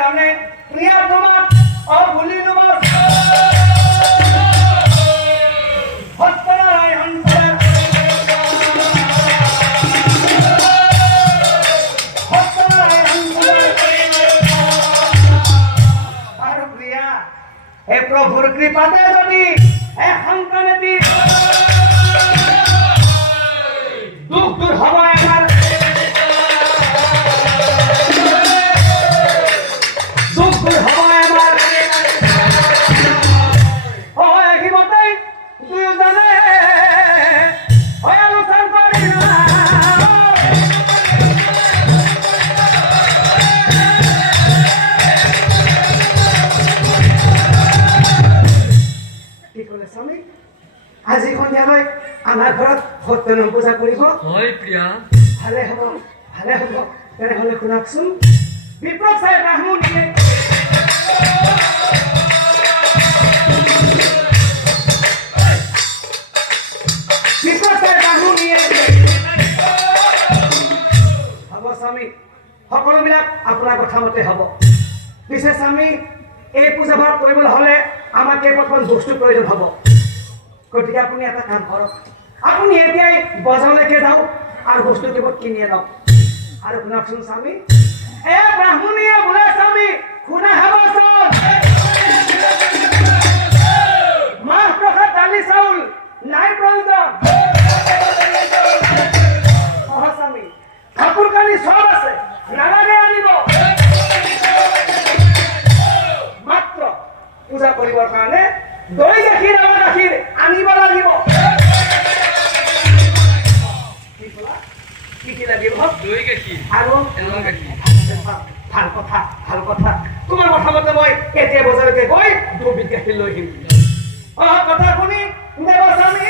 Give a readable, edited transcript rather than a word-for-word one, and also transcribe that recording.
কাৰণে প্ৰিয়া তোমাক অভুলি নমস্কাৰ সত্যনাৰায়ণ আৰু প্ৰিয়া হে প্ৰভুৰ কৃপাতে যদি সন্তানেদি দুখ দূৰ হ'ব আমাৰ দুখ দূৰ হ'ব আমাৰ হয় আহিবতেই দুয়োজনে হয় আলোচনা কৰিম কি ক'লে স্বামী আজি সন্ধিয়ালৈ আমাৰ ঘৰত সত্যনাৰায়ণ পূজা কৰিব হয় প্ৰিয়া ভালে হ'ব তেনেহ'লে শুনকচোন বিপ্লৱ চাই ব্ৰাহ্মণীয়ে হ'ব স্বামী সকলোবিলাক আপোনাৰ কথা মতে হ'ব পিছে স্বামী এই পূজা ভাগ কৰিবলৈ হ'লে আমাক কেইবাখন বস্তুৰ প্ৰয়োজন হ'ব গতিকে আপুনি এটা কাম কৰক আপুনি এতিয়াই বজাৰলৈকে যাওক আৰু বস্তু কেৱল কিনি আনক আৰু শুনকচোন স্বামী ব্ৰাহ্মণীয়ে বোলে স্বামী শুনা হ'বচোন মাহ প্ৰসাদ দালি চাউল নাই প্ৰয়োজন স্বামী কাপোৰ কানি চব আছে নালাগে আনিব মাত্ৰ পূজা কৰিবৰ কাৰণে দৈ গাখীৰ আৰু গাখীৰ আনিব লাগিব কি লাগিব দৈ গাখীৰ আৰু এৱা গাখীৰ ভাল কথা তোমাৰ কথা মতে মই এতিয়া বজাৰলৈকে গৈ 2 বিধ গাখীৰ লৈ আহিম কথা শুনি দেৱ স্বামী